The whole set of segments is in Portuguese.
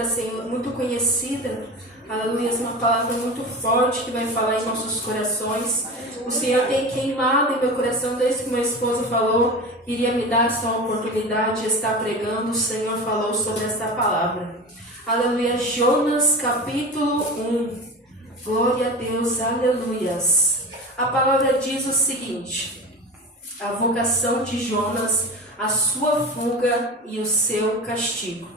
palavra, Senhor, muito conhecida. Aleluia, uma palavra muito forte que vai falar em nossos corações. O Senhor tem queimado em meu coração desde que meu esposo falou, iria me dar essa oportunidade de estar pregando. O Senhor falou sobre essa palavra. Aleluia, Jonas capítulo 1. Glória a Deus, aleluias. A palavra diz o seguinte: a vocação de Jonas, a sua fuga e o seu castigo.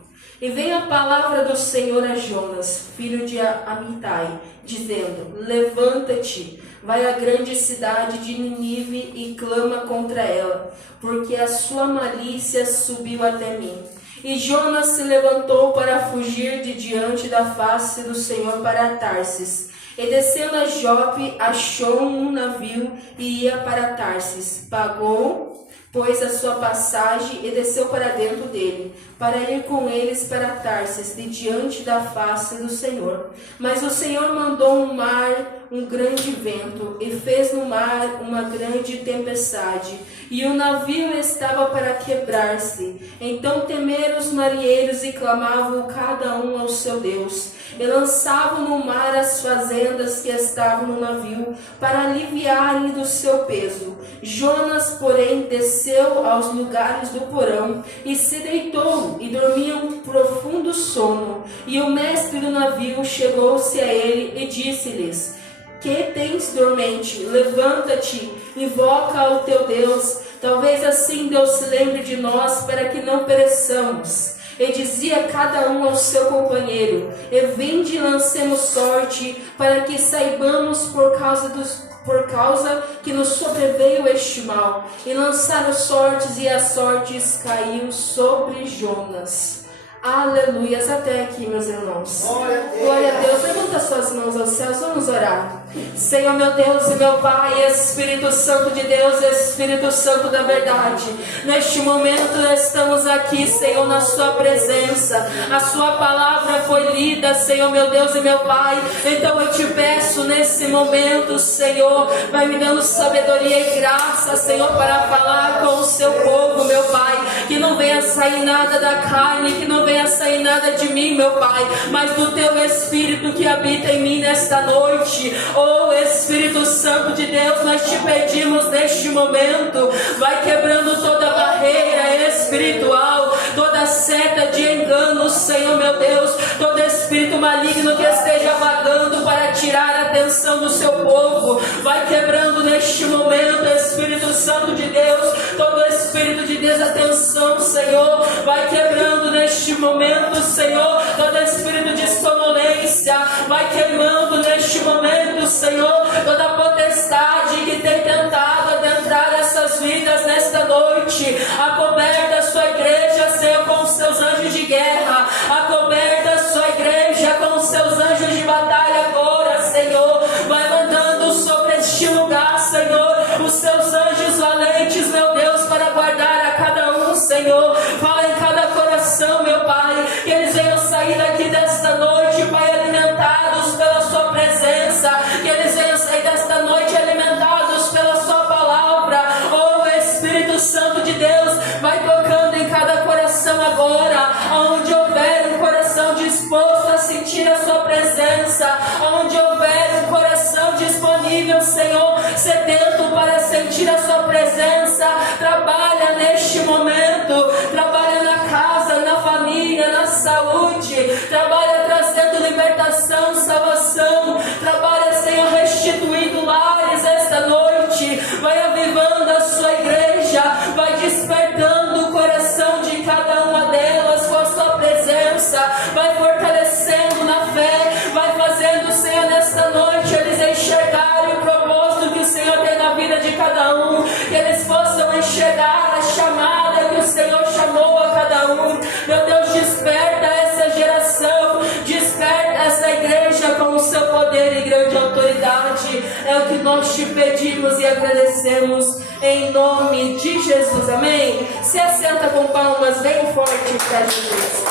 E veio a palavra do Senhor a Jonas, filho de Amitai, dizendo: levanta-te, vai à grande cidade de Nínive e clama contra ela, porque a sua malícia subiu até mim. E Jonas se levantou para fugir de diante da face do Senhor para Tarsis. E descendo a Jope, achou um navio e ia para Tarsis. Pagou, pois, a sua passagem e desceu para dentro dele, para ir com eles para Tarsis, de diante da face do Senhor. Mas o Senhor mandou no mar um grande vento, e fez no mar uma grande tempestade, e o navio estava para quebrar-se. Então temeram os marinheiros e clamavam cada um ao seu Deus, e lançavam no mar as fazendas que estavam no navio, para aliviarem do seu peso. Jonas, porém, desceu aos lugares do porão, e se deitou, e dormia um profundo sono. E o mestre do navio chegou-se a ele e disse-lhes: que tens dormente? Levanta-te, invoca ao teu Deus, talvez assim Deus se lembre de nós, para que não pereçamos. E dizia cada um ao seu companheiro: e vinde e lancemos sorte, para que saibamos por causa que nos sobreveio este mal. E lançaram sortes, e as sortes caiu sobre Jonas. Aleluias, até aqui, meus irmãos. Glória a Deus. Levanta suas mãos aos céus, vamos orar. Senhor, meu Deus e meu Pai, Espírito Santo de Deus, Espírito Santo da verdade, neste momento estamos aqui, Senhor, na sua presença. A sua palavra foi lida, Senhor, meu Deus e meu Pai. Então eu te peço nesse momento, Senhor, vai me dando sabedoria e graça, Senhor, para falar com o seu povo, meu Pai. Que não venha sair nada da carne, que não venha sair nada de mim, meu Pai, mas do teu Espírito que habita em mim nesta noite. Oh Espírito Santo de Deus, nós te pedimos neste momento, vai quebrando toda barreira espiritual, toda seta de engano, Senhor meu Deus, todo espírito maligno que esteja vagando para tirar a atenção do seu povo, vai quebrando neste momento, Espírito Santo de Deus, todo espírito de desatenção, Senhor, vai quebrando neste momento, Senhor, todo espírito de sonolência, vai queimando neste momento, Senhor, toda potestade que tem tentado adentrar essas vidas nesta noite, acoberta a sua igreja, Senhor, com os seus anjos de guerra, acoberta a sua igreja com os seus anjos de batalha agora, Senhor, vai mandando sobre este lugar, Senhor, os seus anjos valentes, meu Deus, para guardar a cada um, Senhor, fala em cada coração, meu Pai, que eles venham sair daqui desta noite, Pai, alimentados pela sua presença, que eles venham sair desta noite alimentados pela sua palavra. Oh Espírito Santo de Deus, vai tocando em cada coração agora, onde houver um coração disposto a sentir a sua presença, onde houver um coração disponível, Senhor, sedento para sentir a sua presença, trabalha neste momento, trabalha na casa, na família, na saúde, trabalha trazendo libertação, salvação, trabalha, Senhor, restituindo lares esta noite, vai avivando a sua igreja, vai despertando o coração de cada uma delas com a sua presença, vai fortalecendo na fé, vai fazendo, Senhor, nesta noite eles enxergarem o propósito que o Senhor tem na vida de cada um, que eles possam enxergar a chamada que o Senhor chamou a cada um. Meu Deus, desperta essa geração, desperta essa igreja com o seu poder e grande autoridade. É o que nós te pedimos e agradecemos em nome de Jesus, amém? Se assenta com palmas bem forte para Jesus.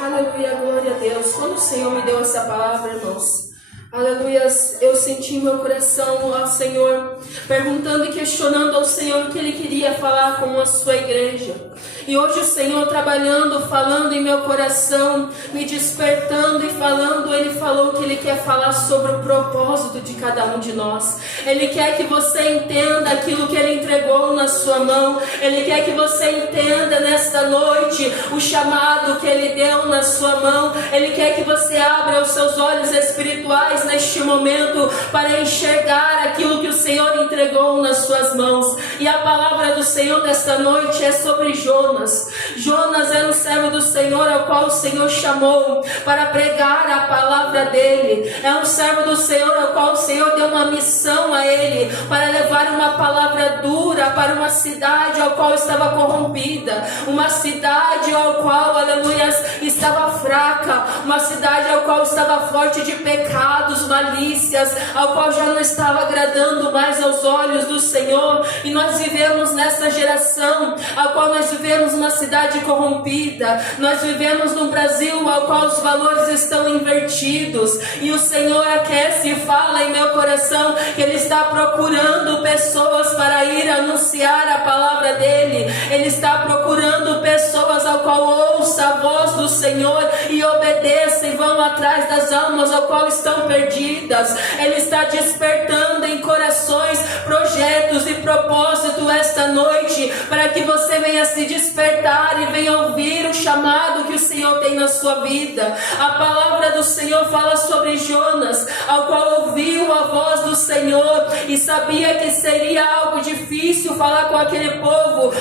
Aleluia, glória a Deus. Quando o Senhor me deu essa palavra, irmãos, aleluia, eu senti em meu coração, ó Senhor, perguntando e questionando ao Senhor o que Ele queria falar com a sua igreja. E hoje o Senhor trabalhando, falando em meu coração, me despertando e falando, Ele falou que Ele quer falar sobre o propósito de cada um de nós. Ele quer que você entenda aquilo que Ele entregou na sua mão. Ele quer que você entenda nesta noite o chamado que Ele deu na sua mão. Ele quer que você abra os seus olhos espirituais neste momento para enxergar aquilo que o Senhor entregou nas suas mãos. E a palavra do Senhor nesta noite é sobre Jonas. Jonas era um servo do Senhor, ao qual o Senhor chamou para pregar a palavra dele. É um servo do Senhor, ao qual o Senhor deu uma missão a ele, para levar uma palavra dura para uma cidade ao qual estava corrompida, uma cidade ao qual, aleluia, estava fraca, uma cidade ao qual estava forte de pecados, malícias, ao qual já não estava agradando mais aos olhos do Senhor. E nós vivemos nessa geração, ao qual nós vivemos uma cidade corrompida, nós vivemos num Brasil ao qual os valores estão invertidos, e o Senhor aquece e fala em meu coração que Ele está procurando pessoas para ir anunciar a palavra dEle. Ele está procurando pessoas ao qual ouça a voz do Senhor e obedeça e vão atrás das almas ao qual estão perdidas. Ele está despertando em corações projetos e propósito esta noite, para que você venha se despertar e venha ouvir o chamado que o Senhor tem na sua vida. A palavra do Senhor fala sobre Jonas, ao qual ouviu a voz do Senhor e sabia que seria algo difícil falar com aquele povo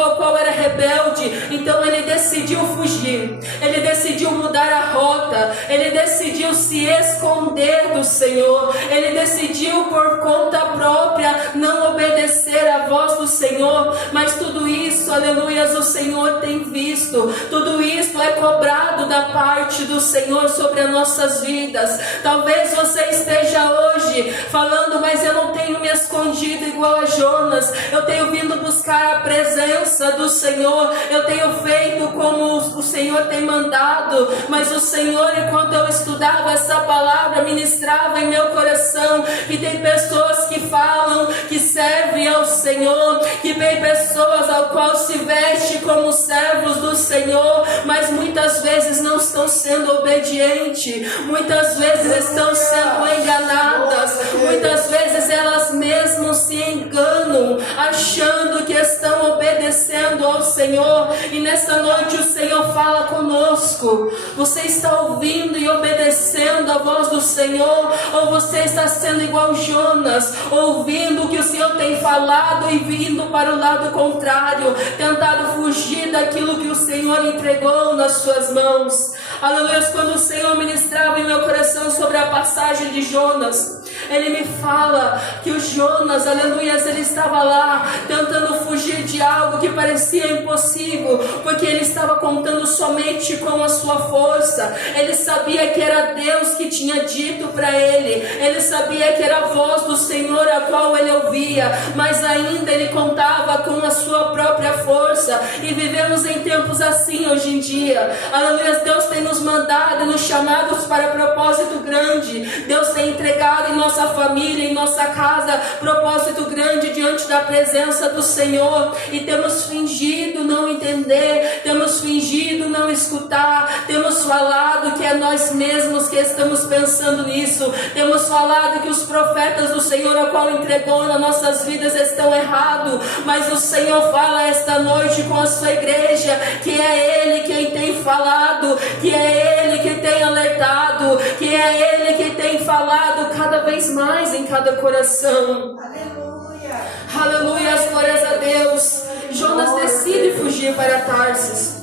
ao qual era rebelde. Então ele decidiu fugir, ele decidiu mudar a rota, ele decidiu se esconder do Senhor, ele decidiu por conta própria não obedecer à voz do Senhor. Mas tudo isso, aleluia, o Senhor tem visto, tudo isso é cobrado da parte do Senhor sobre as nossas vidas. Talvez você esteja hoje falando, mas eu não tenho me escondido igual a Jonas, eu tenho vindo buscar a presença do Senhor, eu tenho feito como o Senhor tem mandado. Mas o Senhor, enquanto eu estudava essa palavra, ministrava em meu coração que tem pessoas que falam que servem ao Senhor, que tem pessoas ao qual se veste como servos do Senhor, mas muitas vezes não estão sendo obedientes, muitas vezes estão sendo enganadas, muitas vezes elas mesmas se enganam, achando que estão obedecendo ao Senhor. E nessa noite o Senhor fala conosco: você está ouvindo e obedecendo a voz do Senhor, ou você está sendo igual Jonas, ouvindo o que o Senhor tem falado e vindo para o lado contrário, tentado fugir daquilo que o Senhor entregou nas suas mãos? Aleluia. Quando o Senhor ministrava em meu coração sobre a passagem de Jonas, Ele me fala que o Jonas, aleluia, ele estava lá tentando fugir de algo que parecia impossível, porque ele estava contando somente com a sua força. Ele sabia que era Deus que tinha dito para ele sabia que era a voz do Senhor a qual ele ouvia, mas ainda ele contava com a sua própria força. E vivemos em tempos assim hoje em dia, aleluia. Deus tem nos mandado e nos chamados para propósito grande. Deus tem entregado em nossa família, em nossa casa, propósito grande diante da presença do Senhor, e temos fingido não entender, temos fingido não escutar, temos falado que é nós mesmos que estamos pensando nisso, temos falado que os profetas do Senhor a qual entregou nas nossas vidas estão errados. Mas o Senhor fala esta noite com a sua igreja que é Ele quem tem falado, que é Ele que tem alertado, que é Ele que tem falado cada vez mais em cada coração. Aleluia, aleluia, glórias a Deus. Jonas decide fugir para Tarsis.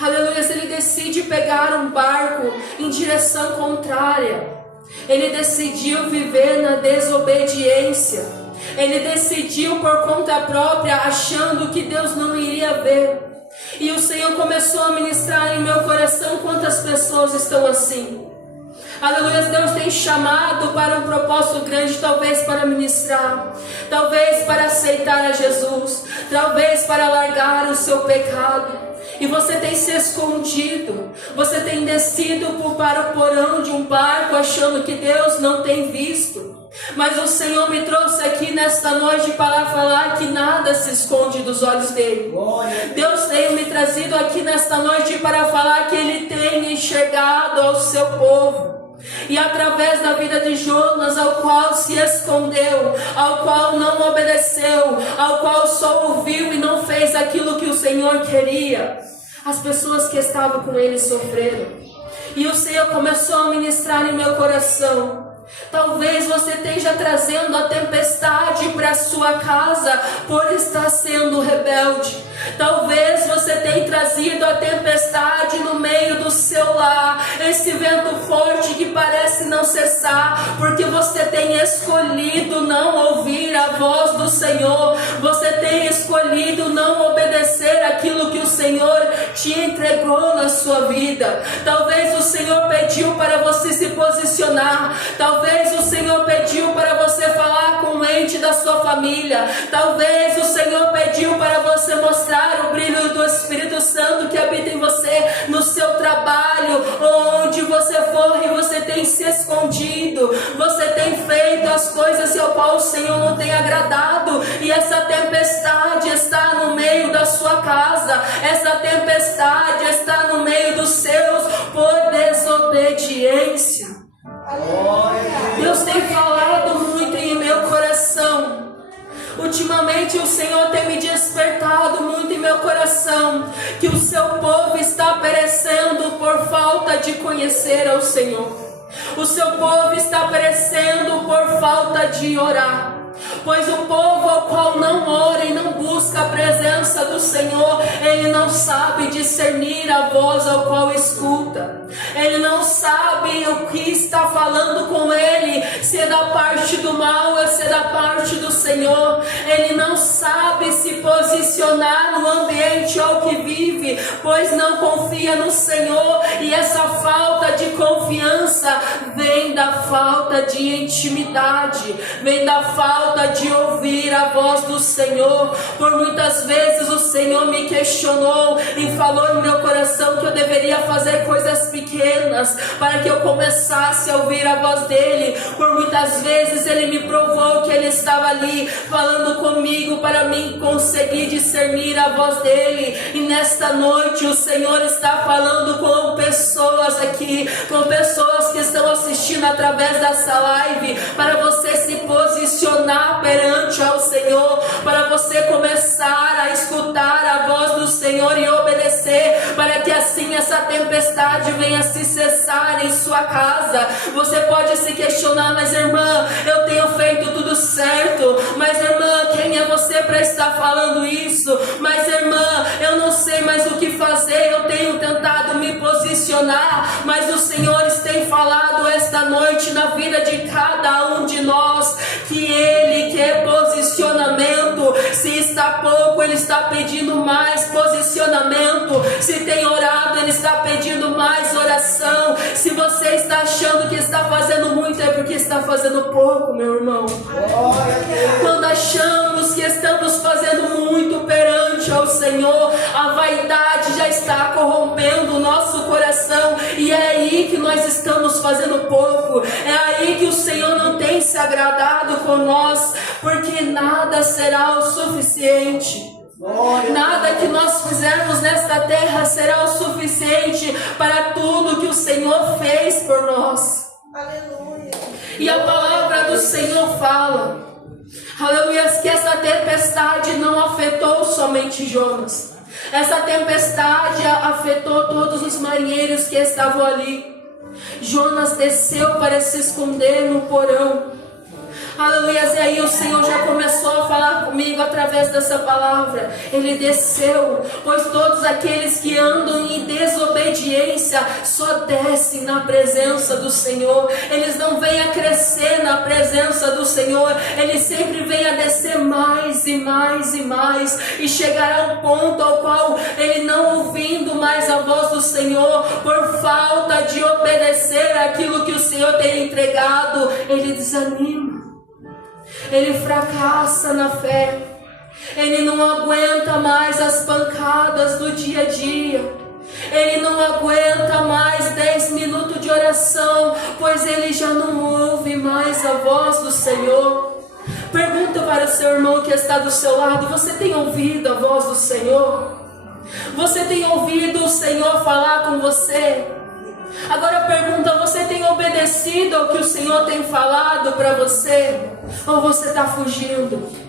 Aleluia, ele decide pegar um barco em direção contrária. Ele decidiu viver na desobediência. Ele decidiu por conta própria, achando que Deus não iria ver. E o Senhor começou a ministrar em meu coração quantas pessoas estão assim. Aleluia, Deus tem chamado para um propósito grande, talvez para ministrar, talvez para aceitar a Jesus, talvez para largar o seu pecado. E você tem se escondido, você tem descido para o porão de um barco achando que Deus não tem visto. Mas o Senhor me trouxe aqui nesta noite para falar que nada se esconde dos olhos dele. Deus tem me trazido aqui nesta noite para falar que ele tem enxergado ao seu povo. E através da vida de Jonas, ao qual se escondeu, ao qual não obedeceu, ao qual só ouviu e não fez aquilo que o Senhor queria, as pessoas que estavam com ele sofreram. E o Senhor começou a ministrar em meu coração. Talvez você esteja trazendo a tempestade para a sua casa por estar sendo rebelde. Talvez você tenha trazido a tempestade no meio do seu lar, esse vento forte que parece não cessar, porque você tem escolhido não ouvir a voz do Senhor, você tem escolhido não obedecer aquilo que o Senhor te entregou na sua vida. Talvez o Senhor pediu para você se posicionar, talvez o Senhor pediu para você falar com o ente da sua família, talvez o Senhor pediu para você mostrar o brilho do Espírito Santo que habita em você, no seu trabalho, onde você for e você tem se escondido, você tem feito as coisas ao qual o Senhor não tem agradado, e essa tempestade está no meio da sua casa, essa tempestade está no meio dos seus por desobediência. Deus tem falado muito em meu coração. Ultimamente o Senhor tem me despertado muito em meu coração que o seu povo está perecendo por falta de conhecer ao Senhor. O seu povo está perecendo por falta de orar. Pois o povo ao qual não ora e não busca a presença do Senhor, ele não sabe discernir a voz ao qual escuta. Ele não sabe o que está falando com ele, se é da parte do mal ou se é da parte do Senhor. Ele não sabe se posicionar no ambiente ao que vive, pois não confia no Senhor. E essa falta de confiança vem da falta de intimidade, vem da falta de ouvir a voz do Senhor. Por muitas vezes o Senhor me questionou e falou no meu coração que eu deveria fazer coisas pequenas para que eu começasse a ouvir a voz dele. Por muitas vezes ele me provou que ele estava ali falando comigo para mim conseguir discernir a voz dele. E nesta noite o Senhor está falando com pessoas aqui, com pessoas que estão assistindo através dessa live, para você se posicionar perante ao Senhor, para você começar a escutar a voz do Senhor e obedecer, para que assim essa tempestade venha se cessar em sua casa. Você pode se questionar: mas irmã, eu tenho feito tudo certo, mas irmã, quem é você para estar falando isso? Mas irmã, eu não sei mais o que fazer, eu tenho tentado me posicionar, mas o Senhor tem falado esta noite na vida de cada um de nós, que Ele quer posicionamento. Se está pouco, Ele está pedindo mais posicionamento. Se tem orado, Ele está pedindo mais oração. Se você está achando que está fazendo muito, é porque está fazendo pouco, meu irmão. Quando achamos que estamos fazendo muito perante ao Senhor, a vaidade já está corrompendo o nosso coração, e é aí que nós estamos fazendo pouco. É aí que o Senhor não tem se agradado com nós, porque nada será o suficiente. Nada que nós fizermos nesta terra será o suficiente para tudo que o Senhor fez por nós. Aleluia. E a palavra do Senhor fala, aleluia, que essa tempestade não afetou somente Jonas. Essa tempestade afetou todos os marinheiros que estavam ali. Jonas desceu para se esconder no porão. Aleluia, e aí o Senhor já começou a falar comigo através dessa palavra. Ele desceu, pois todos aqueles que andam em desobediência só descem na presença do Senhor. Eles não vêm a crescer na presença do Senhor, eles sempre vêm a descer mais e mais e mais, e chegar a um ponto ao qual ele, não ouvindo mais a voz do Senhor, por falta de obedecer aquilo que o Senhor tem entregado, ele desanima. Ele fracassa na fé. Ele não aguenta mais as pancadas do dia a dia. Ele não aguenta mais 10 minutos de oração, pois ele já não ouve mais a voz do Senhor. Pergunta para o seu irmão que está do seu lado: você tem ouvido a voz do Senhor? Você tem ouvido o Senhor falar com você? Agora pergunta: você tem obedecido ao que o Senhor tem falado para você? Ou você está fugindo?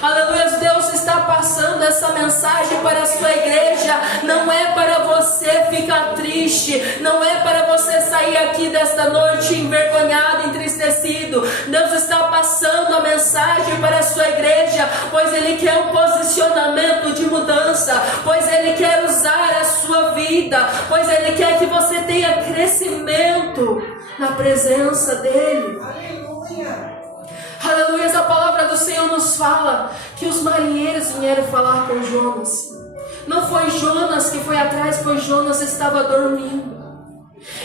Aleluia, Deus está passando essa mensagem para a sua igreja. Não é para você ficar triste, não é para você sair aqui desta noite envergonhado, entristecido. Deus está passando a mensagem para a sua igreja, pois Ele quer um posicionamento de mudança, pois Ele quer usar a sua vida, pois Ele quer que você tenha crescimento na presença dEle. Aleluia, a palavra do Senhor nos fala que os marinheiros vieram falar com Jonas. Não foi Jonas que foi atrás, pois Jonas estava dormindo.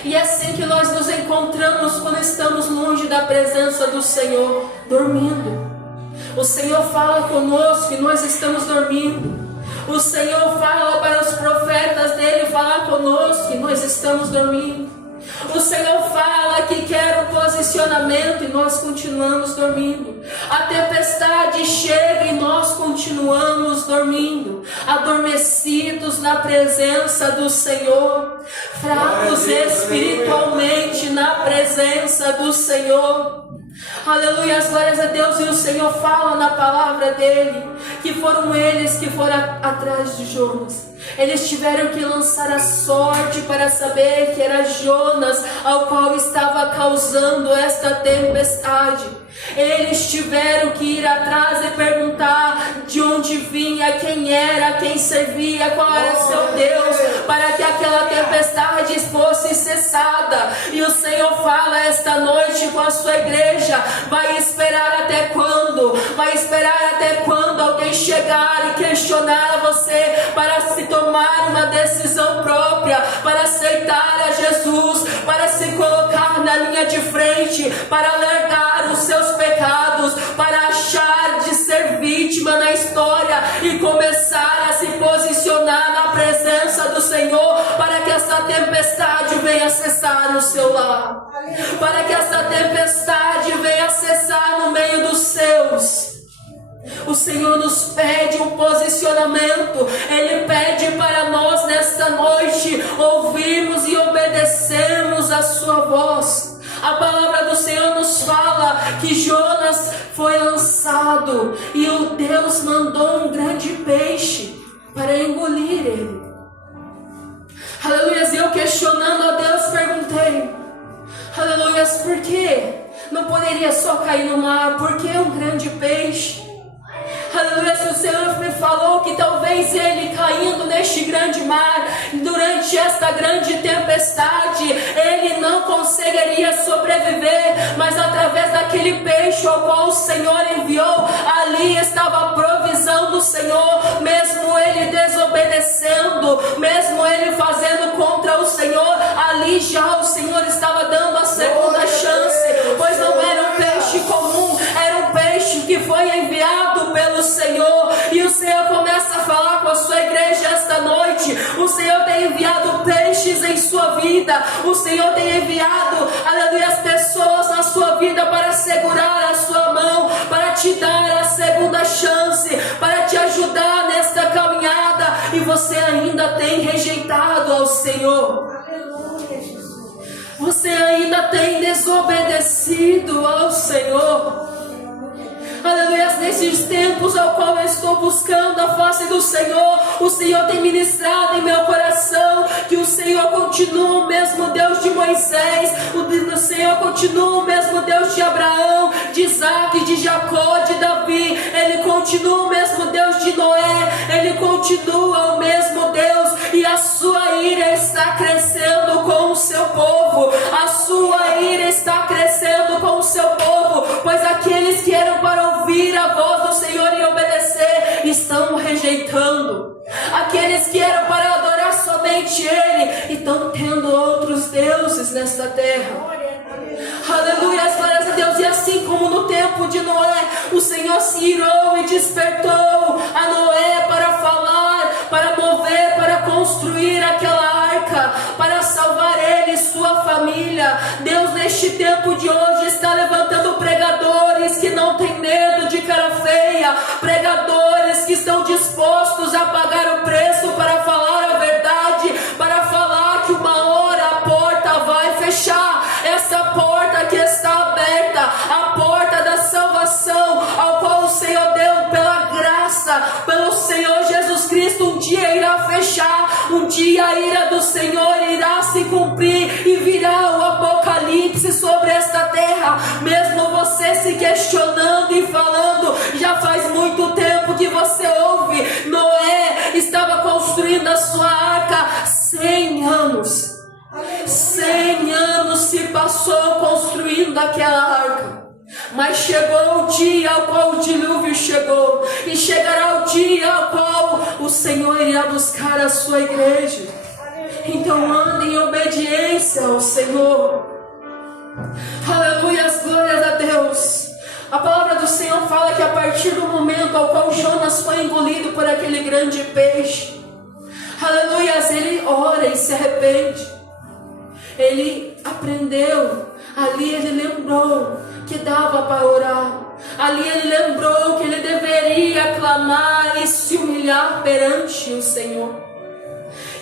E é assim que nós nos encontramos quando estamos longe da presença do Senhor, dormindo. O Senhor fala conosco e nós estamos dormindo. O Senhor fala para os profetas dele falar conosco e nós estamos dormindo. O Senhor fala que quer um posicionamento e nós continuamos dormindo. A tempestade chega e nós continuamos dormindo, adormecidos na presença do Senhor, fracos espiritualmente na presença do Senhor. Aleluia, as glórias a Deus. E o Senhor fala na palavra dele que foram eles que foram atrás de Jonas. Eles tiveram que lançar a sorte para saber que era Jonas ao qual estava causando esta tempestade. Eles tiveram que ir atrás e perguntar de onde vinha, quem era, quem servia, qual era seu Deus, para que aquela tempestade fosse cessada. E o Senhor fala esta noite com a sua igreja: vai esperar até quando? Vai esperar até quando alguém chegar e questionar a você para se tomar uma decisão própria, para aceitar a Jesus, para se colocar na linha de frente, para largar os seus pecados, para achar de ser vítima na história e começar a se posicionar na presença do Senhor, para que essa tempestade venha cessar no seu lar, para que essa tempestade venha cessar no meio dos seus. O Senhor nos pede um posicionamento. Ele pede para nós nesta noite ouvirmos e obedecermos a sua voz. A palavra do Senhor nos fala que Jonas foi lançado e o Deus mandou um grande peixe para engolir ele. Aleluia, e eu questionando a Deus perguntei: aleluia, por que não poderia só cair no mar? Por que um grande peixe? Aleluia, o Senhor me falou que talvez ele caindo neste grande mar, durante esta grande tempestade, ele não conseguiria sobreviver, mas através daquele peixe ao qual o Senhor enviou, ali estava a provisão do Senhor. Mesmo ele desobedecendo, mesmo ele fazendo contra o Senhor, ali já o Senhor estava dando a segunda chance, pois não era um peixe comum, era um peixe que foi enviado pelo Senhor. E o Senhor começa a falar com a sua igreja esta noite. O Senhor tem enviado peixes em sua vida. O Senhor tem enviado, aleluia, as pessoas na sua vida para segurar a sua mão, para te dar a segunda chance, para te ajudar nesta caminhada. E você ainda tem rejeitado ao Senhor. Você ainda tem desobedecido ao Senhor. Aleluia, nesses tempos ao qual eu estou buscando a face do Senhor, o Senhor tem ministrado em meu coração que o Senhor continua o mesmo Deus de Moisés, o Senhor continua o mesmo Deus de Abraão, de Isaac, de Jacó, de Davi. Ele continua o mesmo Deus de Noé, ele continua o mesmo Deus, e a sua ira está crescendo com o seu povo. A sua ira está crescendo com o seu povo, pois aqueles que eram para ouvir a voz do Senhor e obedecer estão rejeitando. Aqueles que eram para adorar somente Ele estão tendo outros deuses nesta terra. Aleluia, glórias a Deus. E assim como no tempo de Noé, o Senhor se irou e despertou a Noé para falar, para mover, para construir aquela tempo de hoje está levantando pregadores que não têm medo de cara feia, pregadores que estão dispostos a pagar o preço para falar a verdade, para falar que uma hora a porta vai fechar. Essa porta que está aberta, a porta da salvação, ao qual o Senhor deu pela graça, pelo Senhor Jesus Cristo, um dia irá fechar, um dia a ira do Senhor irá se cumprir e virá o apocalipse sobre esta terra. Mesmo você se questionando e falando, já faz muito tempo que você ouve, Noé estava construindo a sua arca 100 anos. 100 anos se passou construindo aquela arca, mas chegou o dia ao qual o dilúvio chegou, e chegará o dia ao qual o Senhor irá buscar a sua igreja. Então ande em obediência ao Senhor. Aleluia, glórias a Deus. A palavra do Senhor fala que a partir do momento ao qual Jonas foi engolido por aquele grande peixe, aleluia, ele ora e se arrepende. Ele aprendeu, ali ele lembrou que dava para orar, ali ele lembrou que ele deveria clamar e se humilhar perante o Senhor.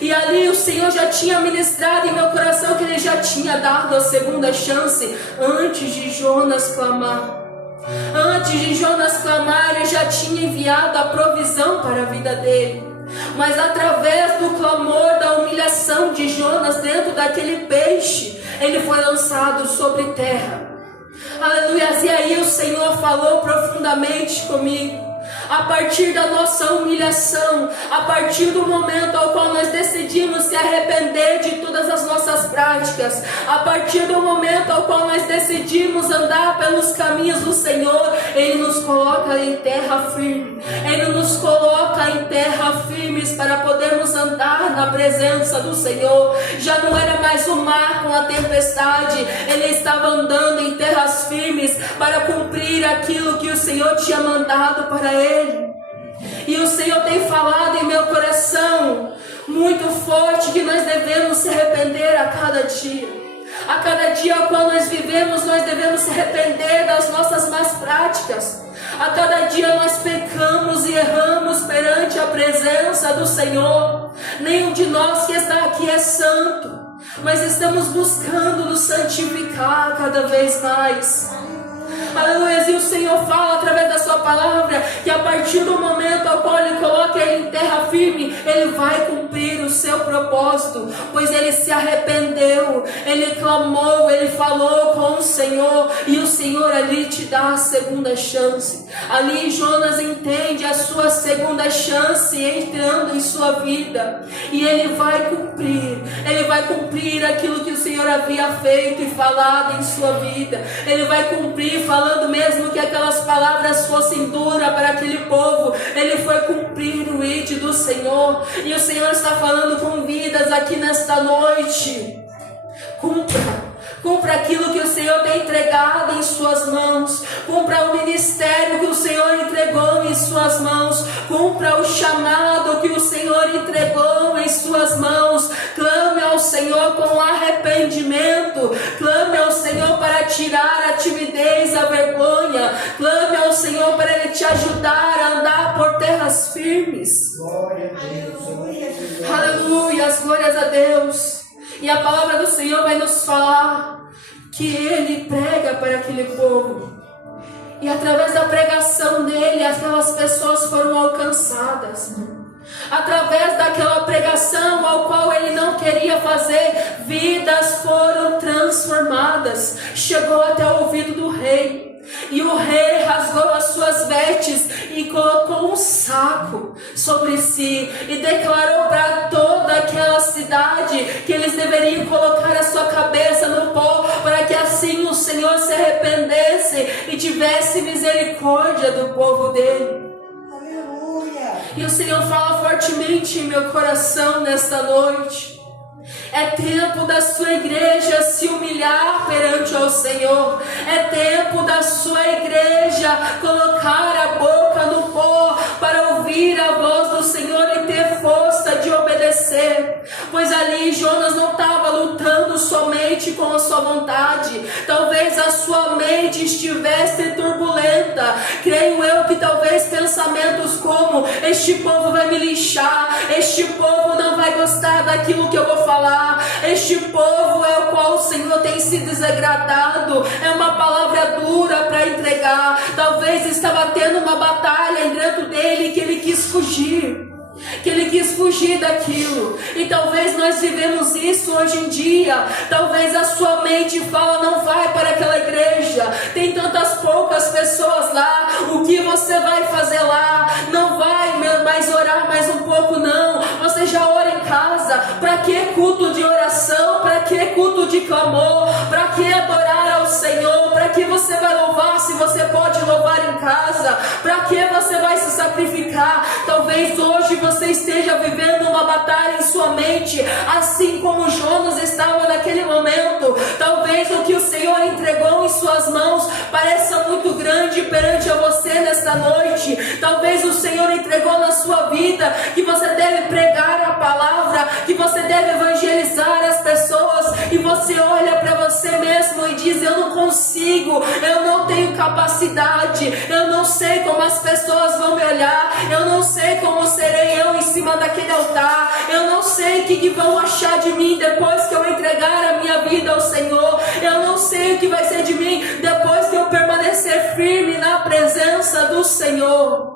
E ali o Senhor já tinha ministrado em meu coração que ele já tinha dado a segunda chance antes de Jonas clamar. Antes de Jonas clamar, ele já tinha enviado a provisão para a vida dele. Mas através do clamor, da humilhação de Jonas dentro daquele peixe, ele foi lançado sobre terra. Aleluia. E aí o Senhor falou profundamente comigo. A partir da nossa humilhação, a partir do momento ao qual nós decidimos se arrepender de todas as nossas práticas, a partir do momento ao qual nós decidimos andar pelos caminhos do Senhor, Ele nos coloca em terra firme. Ele nos coloca em terra firmes para podermos andar na presença do Senhor. Já não era mais o mar com a tempestade, ele estava andando em terras firmes para cumprir aquilo que o Senhor tinha mandado para ele. E o Senhor tem falado em meu coração muito forte que nós devemos se arrepender a cada dia. A cada dia ao qual nós vivemos, nós devemos se arrepender das nossas más práticas. A cada dia nós pecamos e erramos perante a presença do Senhor. Nenhum de nós que está aqui é santo, mas estamos buscando nos santificar cada vez mais. Aleluia. E o Senhor fala através da sua palavra que a partir do momento ao qual ele coloca ele em terra firme, ele vai cumprir o seu propósito, pois ele se arrependeu, ele clamou, ele falou com o Senhor, e o Senhor ali te dá a segunda chance. Ali Jonas entende a sua segunda chance entrando em sua vida, e ele vai cumprir aquilo que o Senhor havia feito e falado em sua vida. Ele vai cumprir, falando mesmo que aquelas palavras fossem duras para aquele povo, ele foi cumprir o ide do Senhor. E o Senhor está falando com vidas aqui nesta noite. Cumpra aquilo que o Senhor tem entregado em suas mãos. Cumpra o ministério que o Senhor entregou em suas mãos. Cumpra o chamado que o Senhor entregou em suas mãos. Clame ao Senhor com arrependimento. Clame ao Senhor para tirar a timidez, a vergonha. Clame ao Senhor para Ele te ajudar a andar por terras firmes. Glória a Deus. Aleluia, glórias a Deus. E a palavra do Senhor vai nos falar que Ele prega para aquele povo. E através da pregação dele, aquelas pessoas foram alcançadas. Através daquela pregação ao qual ele não queria fazer, vidas foram transformadas. Chegou até o ouvido do rei. E o rei rasgou as suas vestes e colocou um saco sobre si e declarou para toda aquela cidade que eles deveriam colocar a sua cabeça no pó, para que assim o Senhor se arrependesse e tivesse misericórdia do povo dele. Aleluia. E o Senhor fala fortemente em meu coração nesta noite. É tempo da sua igreja se humilhar perante ao Senhor. É tempo da sua igreja colocar a boca no pó para ouvir a voz do Senhor e ter força de obedecer. pois ali Jonas não estava lutando somente com a sua vontade. Talvez a sua mente estivesse turbulenta. Creio eu que talvez pensamentos como: este povo vai me lixar, este povo não vai gostar daquilo que eu vou falar, este povo é o qual o Senhor tem se desagradado, é uma palavra dura para entregar. Talvez estava tendo uma batalha dentro dele que ele quis fugir, daquilo. E talvez nós vivemos isso hoje em dia. Talvez a sua mente fala: não vai para aquela igreja, tem tantas poucas pessoas lá, o que você vai fazer lá? Não vai mais orar mais um pouco, não. Você já ora em casa, para que culto de oração? Para que culto de clamor? Para que adorar ao Senhor? Para que você vai louvar se você pode louvar em casa? Para que você vai se sacrificar? Talvez hoje você esteja vivendo uma batalha em sua mente, assim como Jonas estava naquele momento. Talvez o que o Senhor entregou em suas mãos pareça muito grande perante a você nesta noite. Talvez o Senhor entregou na sua vida que você deve pregar a palavra, que você deve evangelizar as pessoas, e você olha para você mesmo e diz: eu não consigo, eu não tenho capacidade, eu não sei como as pessoas vão me olhar, eu não sei como serei eu em cima daquele altar, eu não sei o que vão achar de mim depois que eu entregar a minha vida ao Senhor, eu não sei o que vai ser de mim depois que eu permanecer firme na presença do Senhor.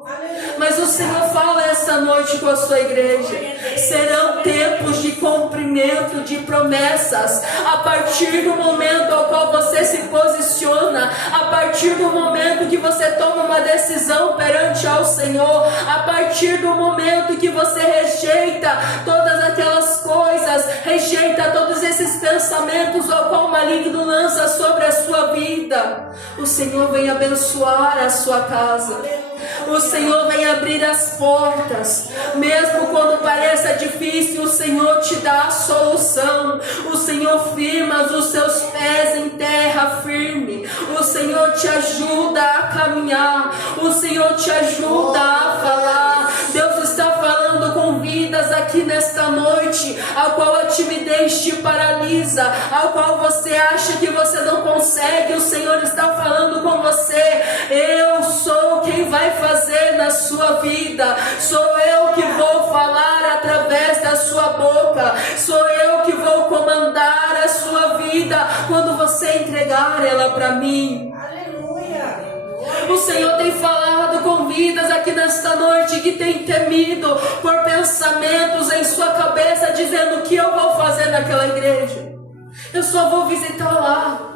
Mas o Senhor fala essa noite com a sua igreja: serão tempos de cumprimento de promessas. A partir do momento ao qual você se posiciona, a partir do momento que você toma uma decisão perante ao Senhor, a partir do momento que você rejeita todas aquelas coisas, rejeita todos esses pensamentos ao qual o maligno lança sobre a sua vida, o Senhor vem abençoar a sua casa. O Senhor vem abrir as portas, mesmo quando pareça difícil, o Senhor te dá a solução. O Senhor firma os seus pés em terra firme. O Senhor te ajuda a caminhar. O Senhor te ajuda a falar. Deus está falando com vidas aqui nesta noite, ao qual a timidez te paralisa, ao qual você acha que você não consegue. O Senhor está falando com você: eu sou quem vai fazer na sua vida, sou eu que vou falar através da sua boca, sou eu que vou comandar a sua vida quando você entregar ela para mim. Aleluia. O Senhor tem falado com vidas aqui nesta noite que tem temido por pensamentos em sua cabeça, dizendo: o que eu vou fazer naquela igreja? Eu só vou visitar lá.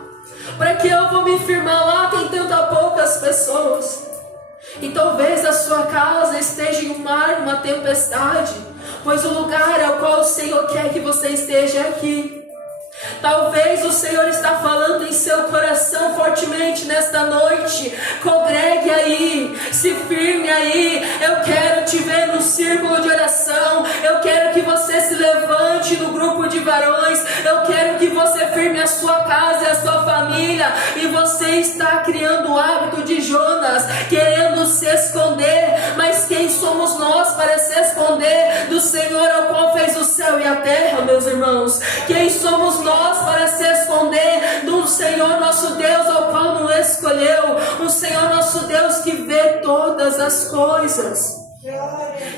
Para que eu vou me firmar lá? Tem tantas poucas pessoas. E talvez a sua casa esteja em um mar, uma tempestade, pois o lugar ao qual o Senhor quer que você esteja é aqui. Talvez o Senhor está falando em seu coração fortemente nesta noite: congregue aí, se firme aí, eu quero te ver no círculo de oração, eu quero que você se levante no grupo de varões, eu quero que você firme a sua casa e a sua família. E você está criando o hábito de Jonas, querendo se esconder. Mas quem somos nós para se esconder do Senhor ao qual fez o céu e a terra, meus irmãos? Quem somos nós para se esconder do Senhor nosso Deus, ao qual nos escolheu? O Senhor nosso Deus que vê todas as coisas.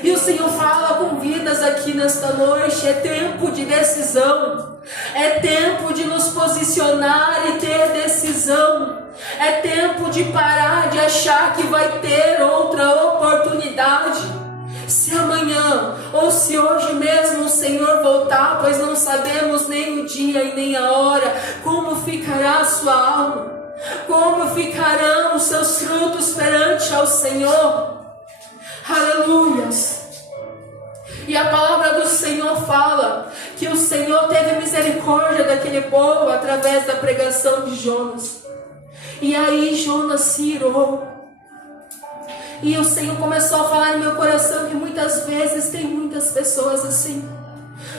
E o Senhor fala com vidas aqui nesta noite: é tempo de decisão, é tempo de nos posicionar e ter decisão, é tempo de parar de achar que vai ter outra oportunidade. Se amanhã ou se hoje mesmo o Senhor voltar, pois não sabemos nem o dia e nem a hora, como ficará a sua alma? Como ficarão os seus frutos perante ao Senhor? Aleluias! E a palavra do Senhor fala que o Senhor teve misericórdia daquele povo através da pregação de Jonas. E aí Jonas se irou. E o Senhor começou a falar no meu coração que muitas vezes tem muitas pessoas assim.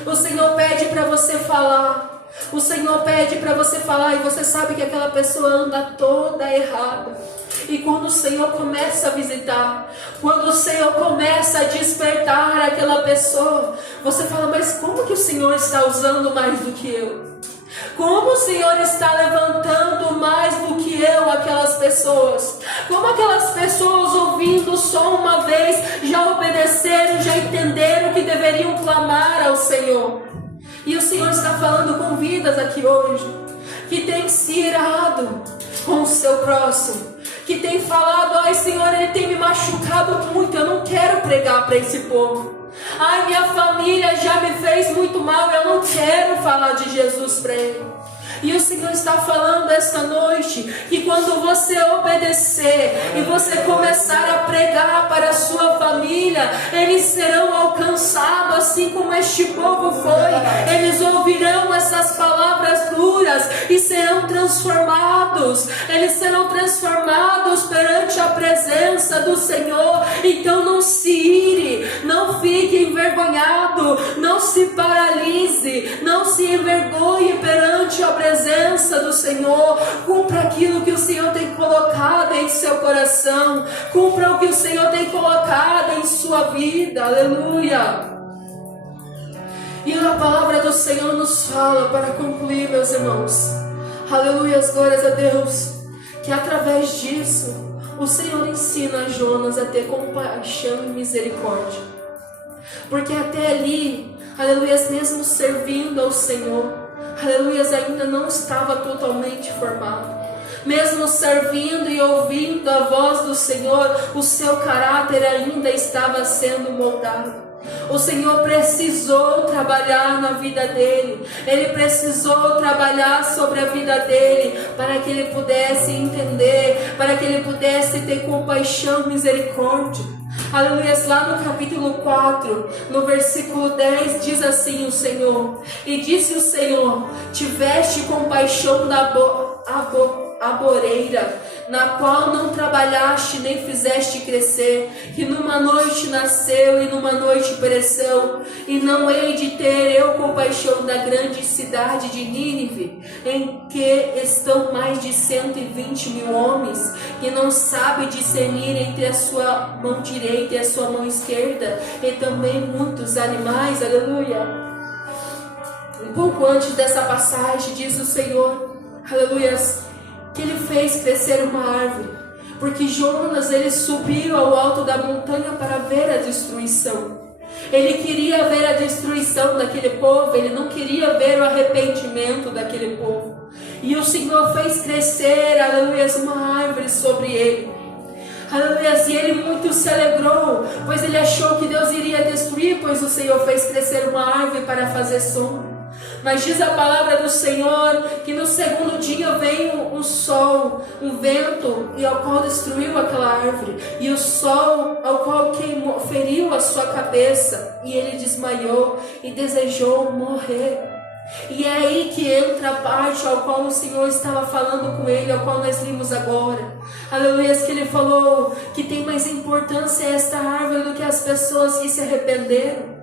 O Senhor pede para você falar. O Senhor pede para você falar e você sabe que aquela pessoa anda toda errada. E quando o Senhor começa a visitar, quando o Senhor começa a despertar aquela pessoa, você fala, mas como que o Senhor está usando mais do que eu? Como o Senhor está levantando mais do que eu aquelas pessoas? Como aquelas pessoas ouvindo só uma vez já obedeceram, já entenderam que deveriam clamar ao Senhor? E o Senhor está falando com vidas aqui hoje, que tem se irado com o seu próximo, que tem falado, ai Senhor, ele tem me machucado muito, eu não quero pregar para esse povo. Ai, minha família já me fez muito mal, eu não quero falar de Jesus para ele. E o Senhor está falando esta noite que quando você obedecer e você começar a pregar para a sua família, eles serão alcançados assim como este povo foi. Eles ouvirão essas palavras duras e serão transformados. Eles serão transformados perante a presença do Senhor. Então não se ire, não fique envergonhado, não se paralise, não se envergonhe perante a presença do Senhor. Cumpra aquilo que o Senhor tem colocado em seu coração, cumpra o que o Senhor tem colocado em sua vida, aleluia. E a palavra do Senhor nos fala, para concluir, meus irmãos, aleluia, glórias a Deus, que através disso o Senhor ensina Jonas a ter compaixão e misericórdia, porque até ali, aleluia, mesmo servindo ao Senhor, aleluia, ainda não estava totalmente formado. Mesmo servindo e ouvindo a voz do Senhor, o seu caráter ainda estava sendo moldado. O Senhor precisou trabalhar na vida dele. Ele precisou trabalhar sobre a vida dele, para que ele pudesse entender, para que ele pudesse ter compaixão e misericórdia. Aleluia, lá no capítulo 4, no versículo 10, diz assim o Senhor: e disse o Senhor, tiveste compaixão da aboreira, na qual não trabalhaste nem fizeste crescer, que numa noite nasceu e numa noite pereceu, e não hei de ter eu compaixão da grande cidade de Nínive, em que estão mais de 120 mil homens, que não sabe discernir entre a sua mão direita e a sua mão esquerda, e também muitos animais. Aleluia. Um pouco antes dessa passagem diz o Senhor, aleluia, que ele fez crescer uma árvore, porque Jonas, ele subiu ao alto da montanha para ver a destruição. Ele queria ver a destruição daquele povo, ele não queria ver o arrependimento daquele povo. E o Senhor fez crescer, aleluia, uma árvore sobre ele. Aleluia, e ele muito se alegrou, pois ele achou que Deus iria destruir, pois o Senhor fez crescer uma árvore para fazer sombra. Mas diz a palavra do Senhor que no segundo dia veio um sol, um vento, e ao qual destruiu aquela árvore, e o sol ao qual queimou, feriu a sua cabeça, e ele desmaiou e desejou morrer. E é aí que entra a parte ao qual o Senhor estava falando com ele, ao qual nós vimos agora. Aleluia, que ele falou que tem mais importância esta árvore do que as pessoas que se arrependeram.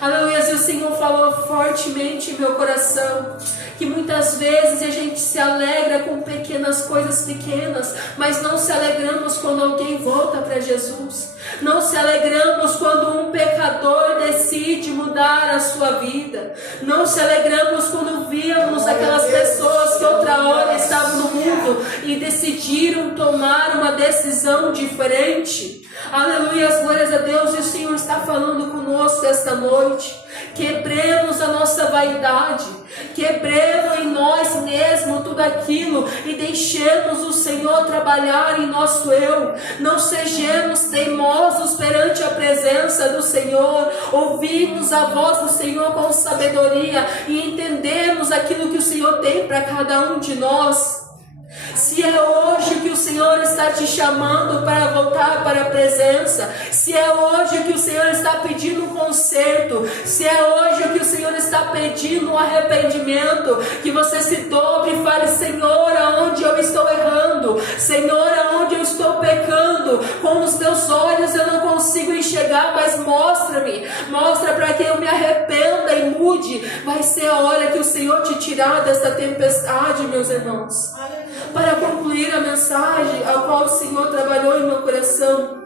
Aleluia, e o Senhor falou fortemente em meu coração, que muitas vezes a gente se alegra com pequenas coisas pequenas, mas não se alegramos quando alguém volta para Jesus. Não se alegramos quando um pecador decide mudar a sua vida. Não se alegramos quando vimos aquelas pessoas que outra hora estavam no mundo e decidiram tomar uma decisão diferente. Aleluia, glórias a Deus. E o Senhor está falando conosco esta noite. Quebremos a nossa vaidade, quebremos em nós mesmos tudo aquilo e deixemos o Senhor trabalhar em nosso eu. Não sejamos teimosos perante a presença do Senhor. Ouvimos a voz do Senhor com sabedoria e entendemos aquilo que o Senhor tem para cada um de nós. Se é hoje que o Senhor está te chamando para voltar para a presença, se é hoje que o Senhor está pedindo um conserto, se é hoje que o Senhor está pedindo um arrependimento, que você se dobre e fale: Senhor, aonde eu estou errando? Senhor, aonde eu estou pecando? Com os meus olhos eu não consigo enxergar, mas mostra-me, mostra para que eu me arrependa e mude. Vai ser a hora que o Senhor te tirar desta tempestade, meus irmãos. para concluir a mensagem a qual o Senhor trabalhou em meu coração,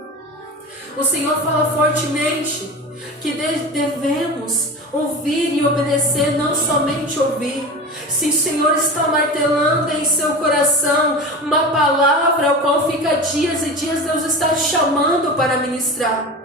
o Senhor fala fortemente que devemos ouvir e obedecer, não somente ouvir. Se o Senhor está martelando em seu coração uma palavra ao qual fica dias e dias, Deus está te chamando para ministrar.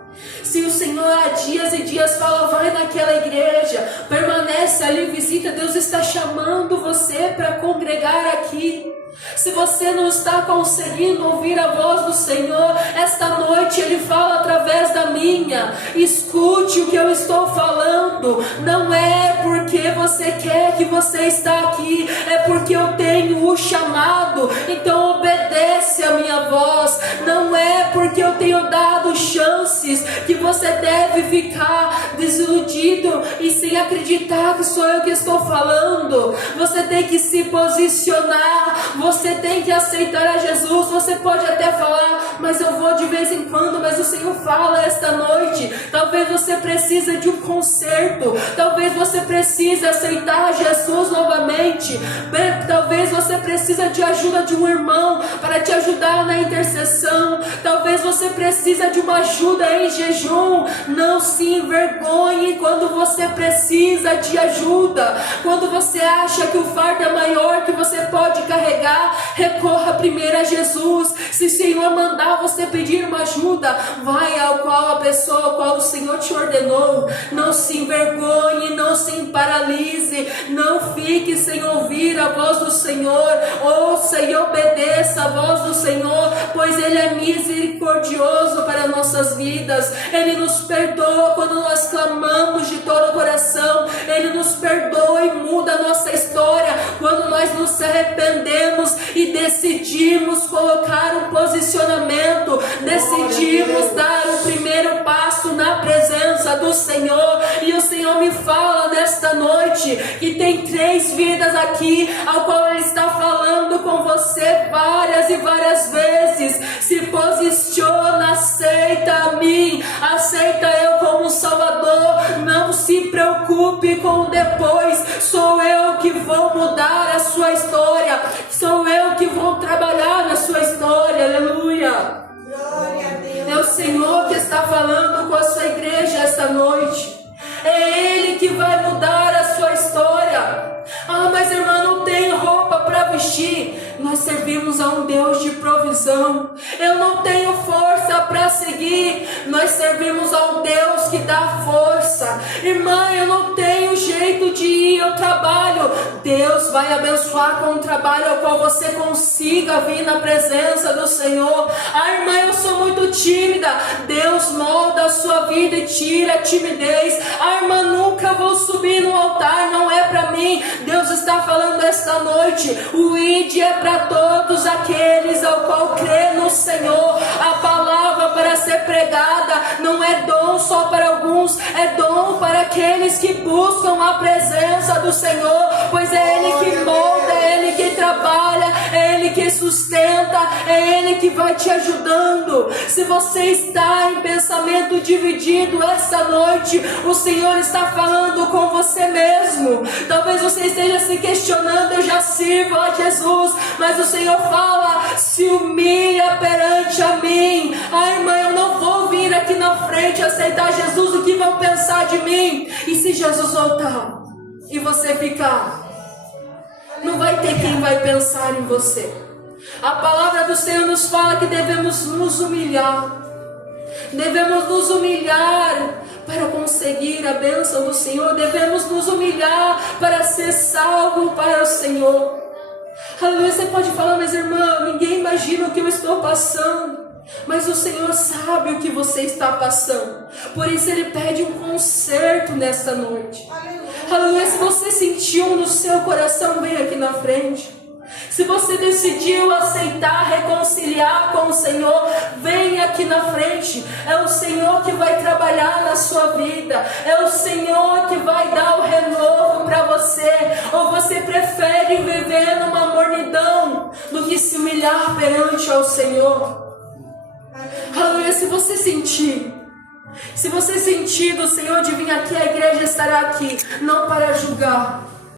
Se o Senhor há dias e dias fala, vai naquela igreja, permanece ali, visita, Deus está chamando você para congregar aqui. Se você não está conseguindo ouvir a voz do Senhor, esta noite Ele fala através da minha. Escute o que eu estou falando. Não é porque você quer que você está aqui, é porque eu tenho o chamado. Então obedece a minha voz. Não é porque eu tenho dado chances que você deve ficar desiludido e sem acreditar que sou eu que estou falando. Você tem que se posicionar. Você tem que aceitar a Jesus. Você pode até falar, mas eu vou de vez em quando, mas o Senhor fala esta noite. Talvez você precise de um conserto. Talvez você precise aceitar Jesus novamente. Talvez você precisa de ajuda de um irmão para te ajudar na intercessão. Talvez você precisa de uma ajuda em jejum. Não se envergonhe quando você precisa de ajuda. Quando você acha que o fardo é maior que você pode carregar, recorra primeiro a Jesus. Se o Senhor mandar você pedir uma ajuda, vai ao qual a pessoa ao qual o Senhor te ordenou. Não se envergonhe, não se paralise, não fique sem ouvir a voz do Senhor. Ouça e obedeça a voz do Senhor, pois Ele é misericordioso para nossas vidas. Ele nos perdoa quando nós clamamos de todo o coração. Ele nos perdoa e muda a nossa história quando nós nos arrependemos e decidimos colocar um posicionamento, decidimos dar o primeiro passo na presença do Senhor. E o Senhor me fala nesta noite que tem 3 vidas aqui, ao qual Ele está falando com você várias e várias vezes. Se posiciona, aceita a mim, aceita eu como Salvador. Não se preocupe com o depois. Sou eu que vou mudar a sua história. Sou eu que vou trabalhar na sua história. Aleluia. Glória a Deus. É o Senhor que está falando com a sua igreja esta noite. É Ele que vai mudar a sua história. Ah, mas irmã, não tenho roupa para vestir. Nós servimos a um Deus de provisão. Eu não tenho força para seguir. Nós servimos a um Deus que dá força. Irmã, eu não tenho jeito de ir ao trabalho. Deus vai abençoar com um trabalho ao qual você consiga vir na presença do Senhor. Ah, irmã, eu sou muito tímida. Deus molda a sua vida e tira a timidez. Ah, irmã, nunca vou subir no altar, não é para mim. Deus está falando esta noite, o ID é para todos aqueles ao qual crê no Senhor. A palavra para ser pregada não é dom só para alguns, é dom para aqueles que buscam a presença do Senhor, pois é Ele que molda, é Ele que trabalha, é Ele que sustenta, é Ele que vai te ajudando. Se você está em pensamento dividido esta noite, o Senhor está falando com você mesmo. Talvez você esteja se questionando, eu já sirvo a Jesus, mas o Senhor fala, se humilha perante a mim. Ah, irmã, eu não vou vir aqui na frente aceitar Jesus, o que vão pensar de mim? E se Jesus voltar e você ficar? Não vai ter quem vai pensar em você. A palavra do Senhor nos fala que devemos nos humilhar. Devemos nos humilhar para conseguir a bênção do Senhor. Devemos nos humilhar para ser salvo para o Senhor. Aleluia. Você pode falar, mas irmã, ninguém imagina o que eu estou passando. Mas o Senhor sabe o que você está passando. Por isso Ele pede um conserto nesta noite. Aleluia. Se você sentiu no seu coração, vem aqui na frente. Se você decidiu aceitar, reconciliar com o Senhor, vem aqui na frente. É o Senhor que vai trabalhar na sua vida. É o Senhor que vai dar o renovo para você. Ou você prefere viver numa mornidão do que se humilhar perante ao Senhor? Aleluia. Se você sentir do Senhor de vir aqui, a igreja estará aqui, não para julgar,